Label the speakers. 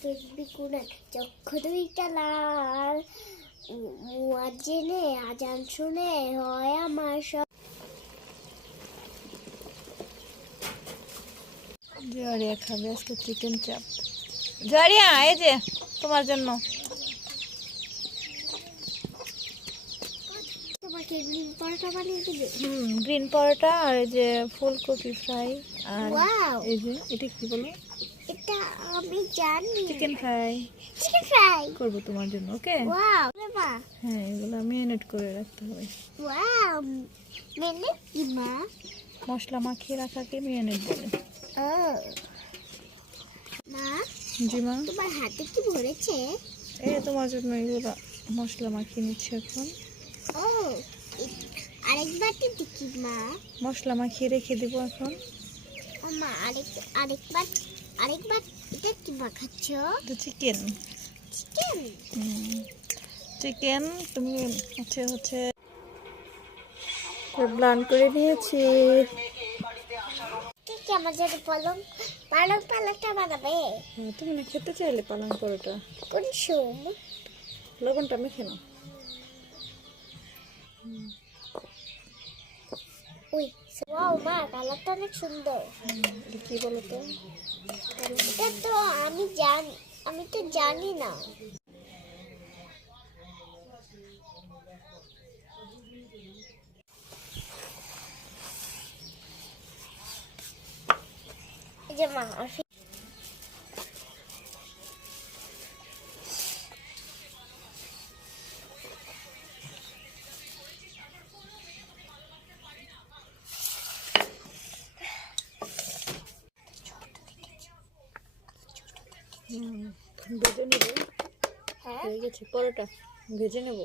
Speaker 1: ফেসবি কুড়ে চক্ষু দুইটা লাল। আজান শুনে হয় আমার সব।
Speaker 2: জরিয়া খাবে আজকে চিকেন চাপ জরিয়া এই যে তোমার জন্য। গ্রিন পরোটা আর এই যে ফুলকপি ফ্রাই আর এই যে এটা কি বলো?
Speaker 1: এটা আমি জানি।
Speaker 2: চিকেন ফ্রাই
Speaker 1: চিকেন ফ্রাই
Speaker 2: করব তোমার জন্য ওকে?
Speaker 1: ওয়াও মা
Speaker 2: হ্যাঁ এগুলো ম্যারিনেট করে রাখতে হবে।
Speaker 1: ওয়াও মেনে কি মা?
Speaker 2: মশলা মাখিয়ে রাখাকে ম্যারিনেট বলে।
Speaker 1: ও। মা
Speaker 2: জি মা?
Speaker 1: তোমার হাতে কি ভরেছে?
Speaker 2: এই তোমার জন্য এগুলো মশলা মাখিয়ে নিচ্ছি এখন।
Speaker 1: ও এ- আরেকবার তো দেখি মা।
Speaker 2: মশলা মাখিয়ে রেখে দিব এখন।
Speaker 1: ও মা আরেক আরেকবার আরেকবার এটা কি মাখাচ্ছ
Speaker 2: চিকেন
Speaker 1: চিকেন
Speaker 2: চিকেন তুমি হচ্ছে হচ্ছে ব্লান করে নিয়েছি।
Speaker 1: আমার জন্য পলং পালং পালংটা বানাবে?
Speaker 2: হ্যাঁ, তুমি না খেতে চাইলে পালং পরোটা।
Speaker 1: কোন সুম?
Speaker 2: লবণটা মেখে নাও।
Speaker 1: ওই ওয়াও মা কালারটা অনেক সুন্দর।
Speaker 2: কি বলো তো?
Speaker 1: এটা তো আমি জানি আমি তো জানি না। যে মা
Speaker 2: ভেজে নেব।
Speaker 1: হ্যাঁ?
Speaker 2: হয়ে গেছে পরোটা ভেজে নেব।